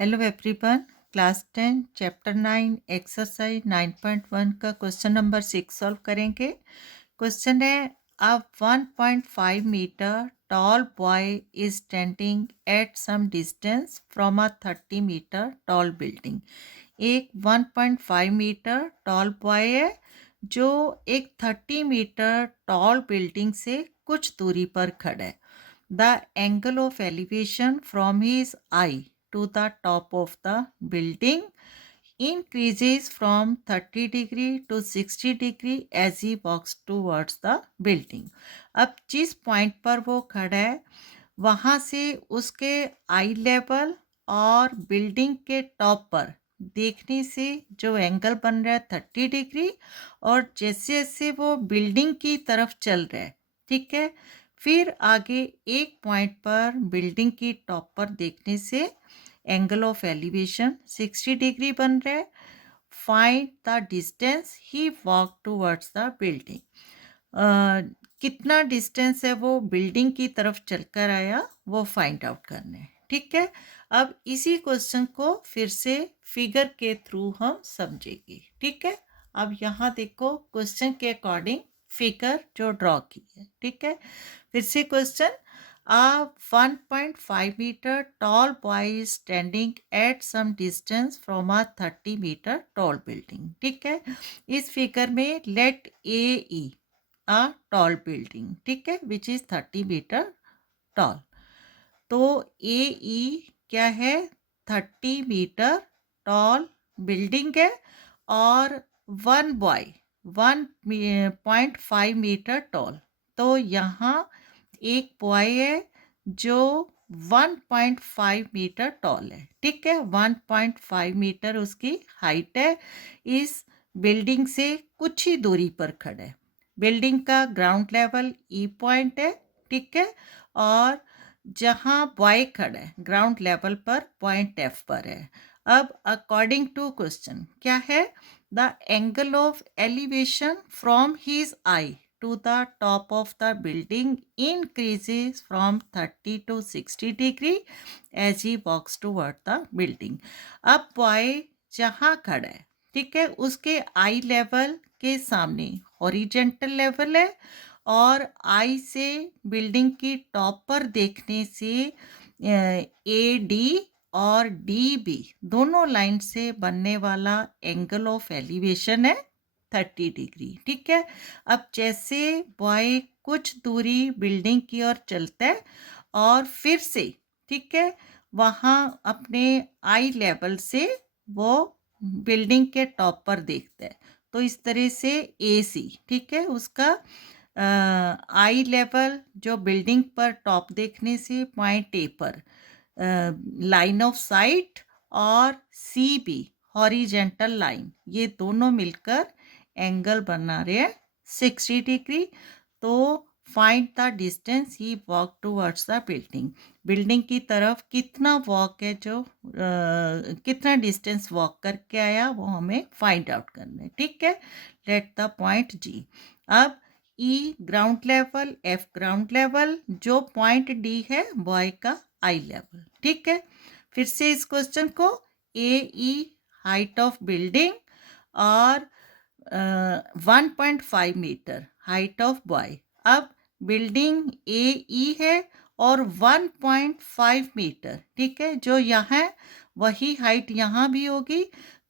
Hello everyone. Class 10 chapter 9 exercise 9.1 का question number 6 solve करेंगे। Question है a 1.5 metre tall boy is standing at some distance from a 30 metre tall building. एक 1.5 metre tall boy है जो एक 30 metre tall building से कुछ दूरी पर खड़ा है। The angle of elevation from his I to the top of the building increases from 30 degree to 60 degree as he walks towards the building। अब जिस पॉइंट पर वो खड़ा है वहाँ से उसके आई लेवल और बिल्डिंग के टॉप पर देखने से जो एंगल बन रहा है 30 डिग्री, और जैसे जैसे वो बिल्डिंग की तरफ चल रहा है, ठीक है, फिर आगे एक पॉइंट पर बिल्डिंग की टॉप पर देखने से एंगल ऑफ एलिवेशन 60 डिग्री बन रहा है। Find the distance he walk towards the building. कितना डिस्टेंस है वो बिल्डिंग की तरफ चलकर आया वो फाइंड आउट करना है। ठीक है, अब इसी क्वेश्चन को फिर से फिगर के थ्रू हम समझेंगे। ठीक है, अब यहाँ देखो क्वेश्चन के अकॉर्डिंग फिगर जो ड्रॉ की है। ठीक है, फिर से question A 1.5 meter tall boy is standing at some distance from a 30 meter tall building। ठीक है, इस फिगर में let AE a tall building, ठीक है, which is 30 meter tall। तो AE क्या है? 30 मीटर टॉल बिल्डिंग है और वन बॉय 1.5 मीटर टॉल। तो यहाँ एक बॉय है जो 1.5 मीटर टॉल है। ठीक है, 1.5 मीटर उसकी हाइट है, इस बिल्डिंग से कुछ ही दूरी पर खड़ा है। बिल्डिंग का ग्राउंड लेवल ई पॉइंट है। ठीक है, और जहाँ बॉय खड़ा है ग्राउंड लेवल पर पॉइंट एफ पर है। अब अकॉर्डिंग टू क्वेश्चन क्या है? The angle of elevation from his I to the top of the building increases from 30 to 60 degree as he walks toward the building। अब boy जहाँ खड़ा है, ठीक है, उसके आई लेवल के सामने हॉरिजेंटल लेवल है और आई से बिल्डिंग की टॉप पर देखने से ए डी और डी बी दोनों लाइन से बनने वाला एंगल ऑफ एलिवेशन है 30 डिग्री। ठीक है, अब जैसे बॉय कुछ दूरी बिल्डिंग की ओर चलता है और फिर से, ठीक है, वहाँ अपने आई लेवल से वो बिल्डिंग के टॉप पर देखता है। तो इस तरह से ए सी, ठीक है, उसका आई लेवल जो बिल्डिंग पर टॉप देखने से पॉइंट ए पर लाइन ऑफ साइट और सी बी हॉरिजेंटल लाइन, ये दोनों मिलकर एंगल बना रहे हैं 60 डिग्री। तो find the distance he walk towards the building. Building की तरफ कितना वॉक है, जो कितना डिस्टेंस वॉक करके आया वो हमें फाइंड आउट करना है। ठीक है, लेट द पॉइंट जी। अब E ground level, F ground level, जो पॉइंट डी है बॉय का आई लेवल। ठीक है, फिर से इस क्वेश्चन को ए ई हाइट ऑफ बिल्डिंग और 1.5 मीटर हाइट ऑफ बॉय। अब बिल्डिंग ए ई है और 1.5 मीटर, ठीक है, जो यहाँ वही हाइट यहाँ भी होगी।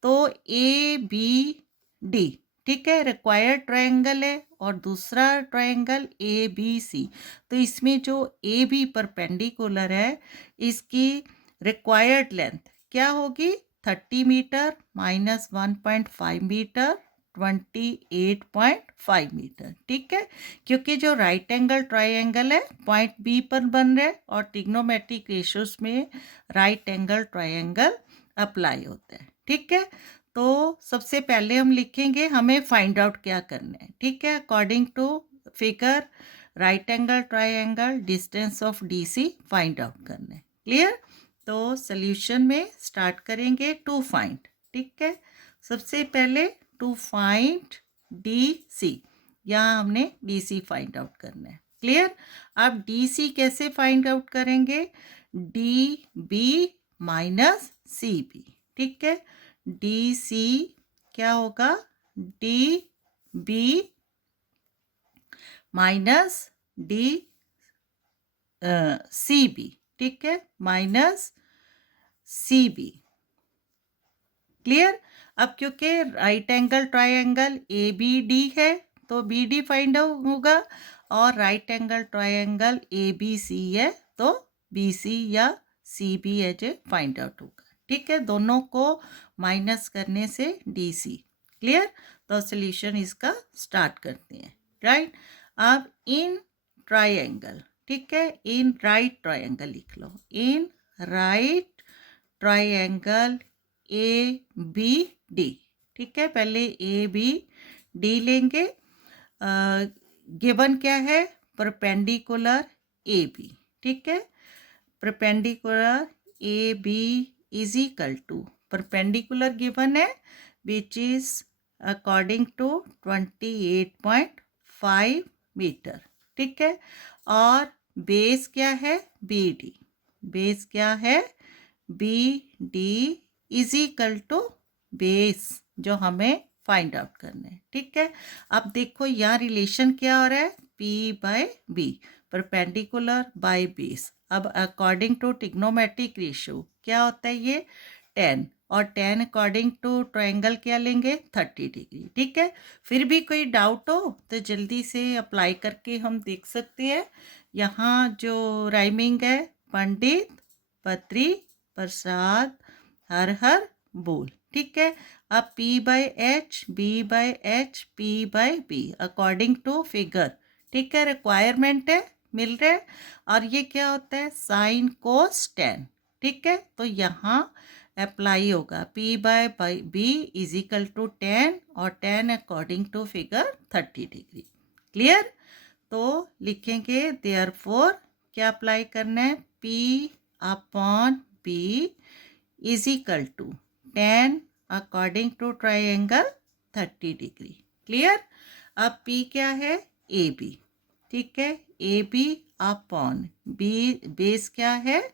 तो ए बी डी, ठीक है, रिक्वायर्ड ट्रायंगल है और दूसरा ट्रायंगल ए बी सी। तो इसमें जो ए बी परपेंडिकुलर है, इसकी रिक्वायर्ड लेंथ क्या होगी? 30 मीटर माइनस 1.5 मीटर 28.5 मीटर। ठीक है, क्योंकि जो राइट एंगल ट्रायंगल है पॉइंट बी पर बन रहा है और ट्रिग्नोमेट्रिक रेशियोज में राइट एंगल ट्रायंगल अप्लाई होता है। ठीक है, तो सबसे पहले हम लिखेंगे हमें फाइंड आउट क्या करना है। ठीक है, according to figure right angle triangle distance of D C find out करना है। क्लियर? तो सोल्यूशन में स्टार्ट करेंगे टू फाइंड। ठीक है, सबसे पहले टू फाइंड डी सी, यहाँ हमने डी सी फाइंड आउट करना है। क्लियर? अब डी सी कैसे फाइंड आउट करेंगे? D B minus C B, ठीक है। डी सी क्या होगा, D B minus D C B, ठीक है, माइनस सी बी। क्लियर। अब क्योंकि right angle triangle A B D है तो बी डी फाइंड आउट होगा, और right angle triangle A B C है तो बी सी या C B as A find out होगा, ठीक है। दोनों को माइनस करने से डी सी। क्लियर। तो सोल्यूशन इसका स्टार्ट करते हैं, राइट। अब इन ट्रायंगल, ठीक है, इन राइट ट्रायंगल लिख लो, in right triangle A B D, ठीक है। पहले ए बी डी लेंगे। गिवन क्या है, परपेंडिकुलर ए बी, ठीक है। Perpendicular A B is equal to, perpendicular given है which is according to 28.5 metre, ठीक है। और बेस क्या है, बी डी, बेस क्या है, B D is equal to base जो हमें फाइंड आउट करना है, ठीक है। अब देखो यहाँ रिलेशन क्या हो रहा है, P by B, perpendicular by base. अब अकॉर्डिंग टू ट्रिग्नोमेट्रिक रेशियो क्या होता है, ये 10, और 10 अकॉर्डिंग टू ट्रायंगल क्या लेंगे, 30 डिग्री, ठीक है। फिर भी कोई डाउट हो तो जल्दी से अप्लाई करके हम देख सकते हैं। यहाँ जो राइमिंग है, पंडित पत्री प्रसाद हर हर बोल, ठीक है। अब P by H, B by H, P by B according to figure, ठीक है, रिक्वायरमेंट है, मिल रहा है। और ये क्या होता है, साइन कोस टेन, ठीक है। तो यहाँ अप्लाई होगा P by B is equal to 10 और 10 according to figure 30 degree. Clear. तो लिखेंगे देयरफॉर क्या अप्लाई करना है, P upon B is equal to 10 according to triangle 30 degree. Clear. अब P क्या है, ए बी, ठीक है, A B upon B, base क्या है,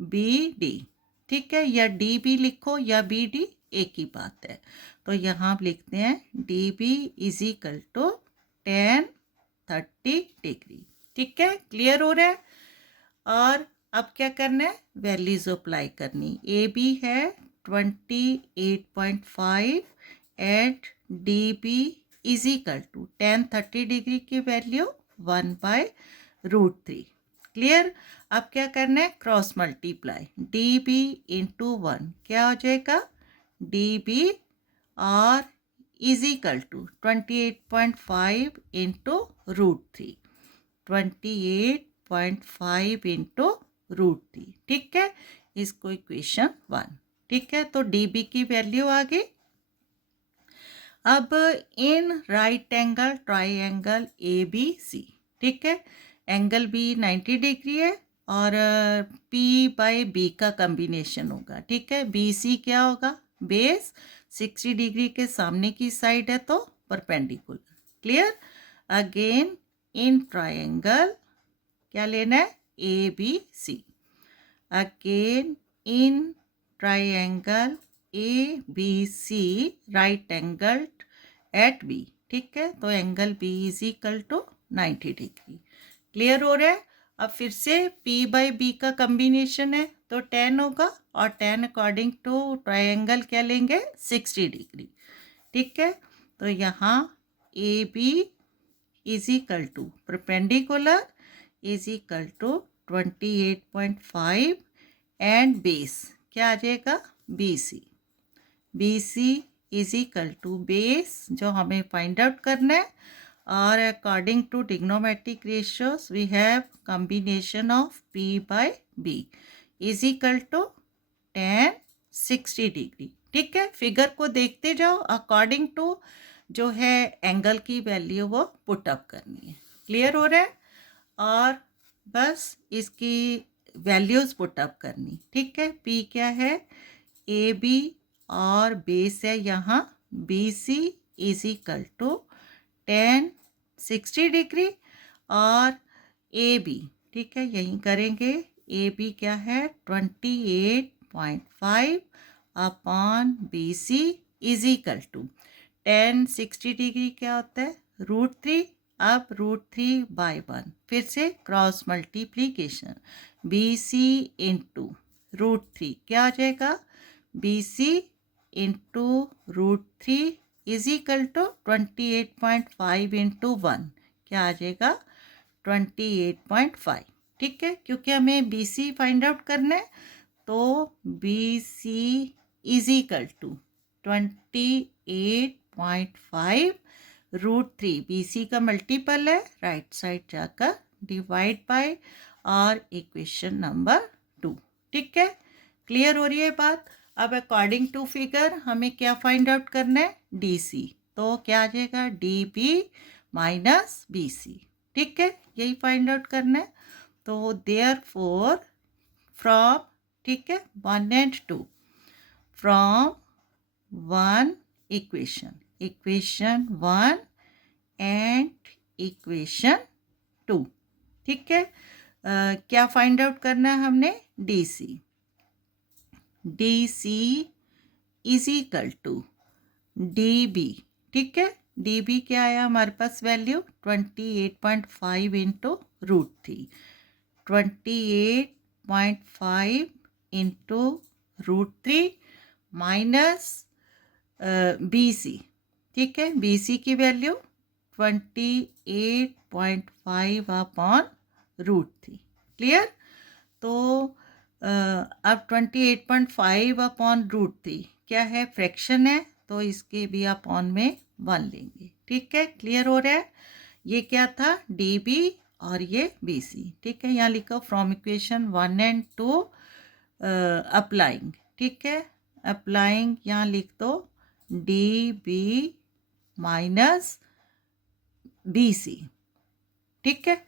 बी डी, ठीक है। या डी बी लिखो या बी डी, एक ही बात है। तो यहाँ लिखते हैं D B is equal to 10 30 degree, ठीक है। क्लियर हो रहा है। और अब क्या करना है, वैल्यूज अप्लाई करनी। ए बी है 28.5 at D B is equal to 10 30 degree की वैल्यू 1/√3। क्लियर। अब क्या करना है, cross multiply, D B into 1 क्या हो जाएगा, डी बी और is equal to 28.5 into √3, 28.5 into √3, ठीक है। इसको इक्वेशन 1, ठीक है। तो डी बी की वैल्यू आ गई। अब in right angle triangle A B C, ठीक है, एंगल भी 90 डिग्री है और P बाय B का कम्बिनेशन होगा, ठीक है। बी सी क्या होगा, बेस 60 डिग्री के सामने की साइड है तो perpendicular. Clear. Again in triangle क्या लेना है, A B C. Again in triangle A B C right angle at B, ठीक है। तो angle B is equal to 90 degree. Clear हो रहा है। अब फिर से P बाई B का कम्बिनेशन है तो 10 होगा और 10 अकॉर्डिंग टू ट्रायंगल क्या लेंगे, 60 डिग्री, ठीक है। तो यहाँ A B is equal to perpendicular is equal to 28.5 and base क्या आ जाएगा, B C. B C is equal to base जो हमें फाइंड आउट करना है, और according to trigonometric ratios we have combination of P by B is equal to 10 60 degree, ठीक है। फिगर को देखते जाओ, अकॉर्डिंग टू जो है एंगल की वैल्यू वो पुट अप करनी है। क्लियर हो रहा है। और बस इसकी वैल्यूज पुट अप करनी, ठीक है। P क्या है, ए बी और बेस है यहाँ B C is equal to 10 60 degree और ए बी, ठीक है, यहीं करेंगे। ए बी क्या है 28.5 upon BC is equal to tan 60 degree क्या होता है √3। अब √3/1 फिर से क्रॉस मल्टीप्लीकेशन BC इंटू √3 क्या आ जाएगा BC into √3 is equal to 28.5 into 1 क्या आ जाएगा 28.5। ठीक है, क्योंकि हमें BC फाइंड आउट करना है तो BC is equal to 28.5 √3 BC का मल्टीपल है राइट साइड जाकर डिवाइड बाय और इक्वेशन नंबर 2। ठीक है, क्लियर हो रही है बात। अब अकॉर्डिंग टू फिगर हमें क्या फाइंड आउट करना है DC, तो क्या आ जाएगा DB माइनस BC। ठीक है, यही फाइंड आउट करना है। तो देयरफॉर फ्रॉम ठीक है 1 and 2 from 1 equation 1 and equation 2। ठीक है, क्या फाइंड आउट करना है हमने DC is equal to DB। ठीक है, DB क्या आया हमारे पास वैल्यू 28.5 इंटू √3 28.5 इंटू √3 माइनस BC। ठीक है, BC की वैल्यू 28.5 अपॉन √3। क्लियर। तो अब 28.5 अपॉन √3 क्या है फ्रैक्शन है तो इसके भी अपॉन में 1 लेंगे। ठीक है, क्लियर हो रहा है। ये क्या था DB और ये BC। ठीक है, यहाँ लिखो फ्रॉम इक्वेशन 1 and 2 अप्लाइंग। ठीक है, अप्लाइंग यहाँ लिख दो DB माइनस BC। ठीक है,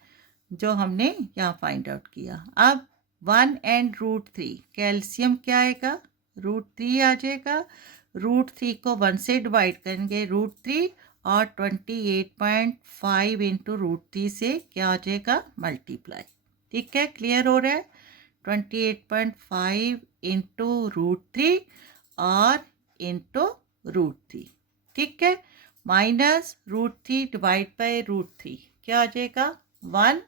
जो हमने यहाँ फाइंड आउट किया। अब 1 and √3 कैल्शियम क्या आएगा √3 आ जाएगा। √3 को 1 से डिवाइड करेंगे √3 और 28.5 इंटू √3 से क्या आ जाएगा मल्टीप्लाई। ठीक है, क्लियर हो रहा है। 28.5 इंटू √3 और इंटू √3। ठीक है, माइनस √3 डिवाइड बाई √3 क्या आ जाएगा 1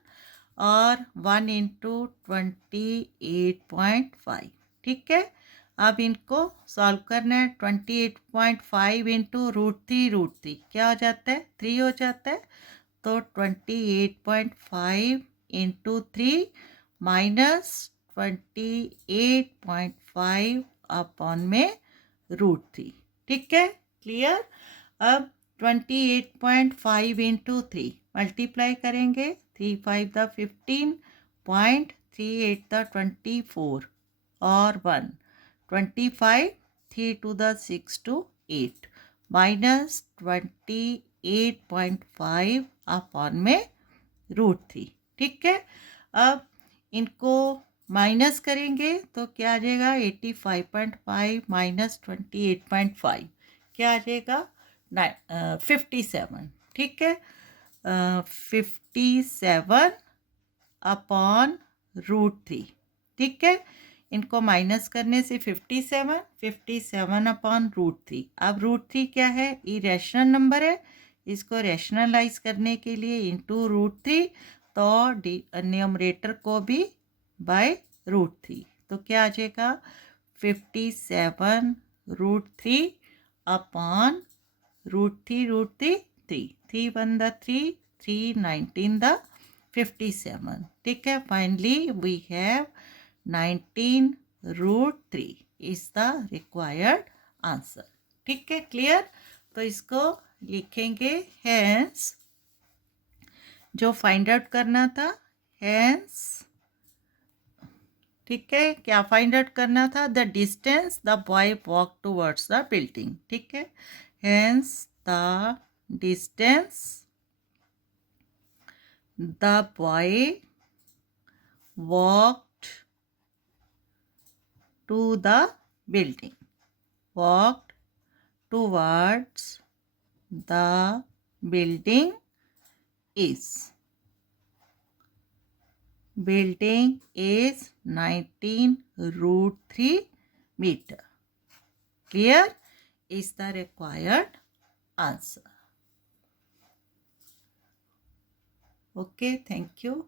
और 1 इंटू 28.5। ठीक है, अब इनको सॉल्व करना है। 28.5 इंटू √3 क्या हो जाता है 3 हो जाता है। तो 28.5 इंटू 3 माइनस 28.5 अपॉन में √3। ठीक है, क्लियर। अब 28.5 इंटू 3 मल्टीप्लाई करेंगे 3 5 द 15 पॉइंट 3 8 द 24 और 1 25 3 to the 6 to 8 minus 28.5 upon में √3। ठीक है, अब इनको माइनस करेंगे तो क्या आ जाएगा 85.5 माइनस 28.5 क्या आ जाएगा 57। ठीक है, 57 अपॉन √3। ठीक है, इनको माइनस करने से 57 अपॉन √3। अब √3 क्या है इरेशनल नंबर है, इसको रैशनलाइज करने के लिए इंटू √3 तो न्यूमरेटर को भी बाय √3 तो क्या आ जाएगा 57 √3 अपॉन √3 3 1 the 3 3 19 the 57। ठीक है, finally we have 19 √3 is the required answer. ठीक है, क्लियर। तो इसको लिखेंगे हैंस जो फाइंड आउट करना था हैंस। ठीक है, क्या फाइंड आउट करना था the distance the boy walk towards the building. ठीक है, hence the distance the boy walked to the building walked towards the building is 19 √3 meter। Clear? Is the required answer. Okay, thank you.